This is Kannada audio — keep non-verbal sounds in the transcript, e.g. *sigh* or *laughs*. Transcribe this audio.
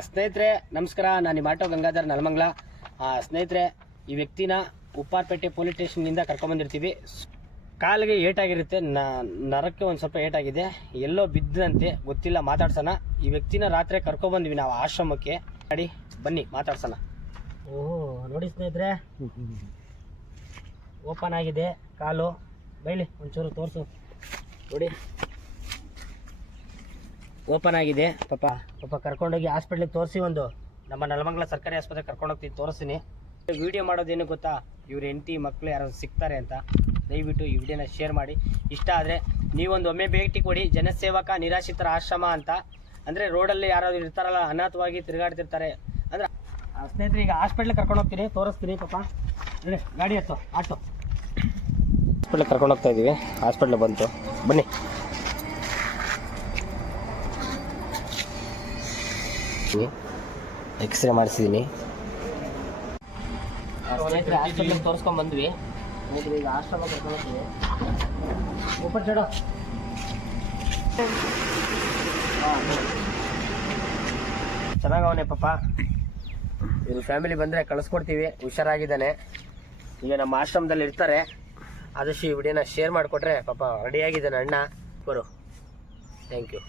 ಸ್ನೇಹಿತರೆ ನಮಸ್ಕಾರ. ನಾನು ನಿಮ್ಮ ಆಟೋ ಗಂಗಾಧರ್ ನಲಮಂಗ್ಲ. ಸ್ನೇಹಿತರೆ ಈ ವ್ಯಕ್ತಿನ ಉಪ್ಪಾರ್ಪೇಟೆ ಪೊಲೀಸ್ ಸ್ಟೇಷನ್ನಿಂದ ಕರ್ಕೊಂಬಂದಿರ್ತೀವಿ. ಕಾಲಿಗೆ ಏಟಾಗಿರುತ್ತೆ. ನ- ನರಕ್ಕೆ ಒಂದು ಸ್ವಲ್ಪ ಏಟಾಗಿದೆ. ಎಲ್ಲೋ ಬಿದ್ದಂತೆ ಗೊತ್ತಿಲ್ಲ ಮಾತಾಡ್ಸೋಣ. ಈ ವ್ಯಕ್ತಿನ ರಾತ್ರಿ ಕರ್ಕೊಂಬಂದ್ವಿ ನಾವು ಆಶ್ರಮಕ್ಕೆ. ಮಾಡಿ ಬನ್ನಿ ಮಾತಾಡ್ಸೋಣ. ಓಹೋ ನೋಡಿ ಸ್ನೇಹಿತರೆ. *laughs* ಓಪನ್ ಆಗಿದೆ ಕಾಲು. ಬೈಲಿ ಒಂಚೂರು ತೋರಿಸು. ನೋಡಿ. ಓಪನ್ ಆಗಿದೆ. ಪಾಪ ಪಾಪ ಕರ್ಕೊಂಡೋಗಿ ಹಾಸ್ಪಿಟ್ಲಿಗೆ ತೋರಿಸಿ ಒಂದು. ನಮ್ಮ ನಲಮಂಗಲ ಸರ್ಕಾರಿ ಆಸ್ಪತ್ರೆಗೆ ಕರ್ಕೊಂಡೋಗ್ತೀನಿ ತೋರಿಸ್ತೀನಿ. ವಿಡಿಯೋ ಮಾಡೋದೇನು ಗೊತ್ತಾ? ಇವ್ರ ಹೆಂಡತಿ ಮಕ್ಕಳು ಯಾರು ಸಿಗ್ತಾರೆ ಅಂತ. ದಯವಿಟ್ಟು ಈ ವಿಡಿಯೋನ ಶೇರ್ ಮಾಡಿ. ಇಷ್ಟ ಆದರೆ ನೀವೊಂದು ಒಮ್ಮೆ ಭೇಟಿ ಕೊಡಿ. ಜನಸೇವಕ, ನಿರಾಶ್ರಿತರ ಆಶ್ರಮ ಅಂತ. ಅಂದರೆ ರೋಡಲ್ಲಿ ಯಾರಾದ್ರು ಇರ್ತಾರಲ್ಲ, ಅನಾಥವಾಗಿ ತಿರುಗಾಡ್ತಿರ್ತಾರೆ. ಅಂದ್ರೆ ಸ್ನೇಹಿತರೆ ಈಗ ಹಾಸ್ಪಿಟ್ಲಿಗೆ ಕರ್ಕೊಂಡು ಹೋಗ್ತೀನಿ ತೋರಿಸ್ತೀನಿ ಪಾಪ. ನೋಡಿ ಗಾಡಿ ಹತ್ತು ಆಟೋ. ಹಾಸ್ಪಿಟ್ಲಿಗೆ ಕರ್ಕೊಂಡು ಹೋಗ್ತಾ ಇದ್ದೀವಿ ಹಾಸ್ಪಿಟ್ಲಿಗೆ ಬಂತು. ಬನ್ನಿ. ಮಾಡಿಸಿದ್ದೀನಿ ಎಕ್ಸ್ರೇ ಮಾಡಿಸಿದ್ದೀನಿ ಸ್ನೇಹಿತರೆ, ಹಾಸ್ಪಿಟ್ಲಿಗೆ ತೋರಿಸ್ಕೊಂಡು ಈಗ ಓಪನ್ ಪಾಪ. ಇವ್ರ ಫ್ಯಾಮಿಲಿ ಬಂದರೆ ಕಳಿಸ್ಕೊಡ್ತೀವಿ. ಹುಷಾರಾಗಿದ್ದಾನೆ. ಈಗ ನಮ್ಮ ಆಶ್ರಮದಲ್ಲಿ ಇರ್ತಾರೆ. ಆದಷ್ಟು ಈ ವಿಡಿಯೋನ ಶೇರ್ ಮಾಡಿಕೊಟ್ರೆ ಪಾಪ ರೆಡಿಯಾಗಿದ್ದಾನೆ ಅಣ್ಣ. ಬರು. Thank you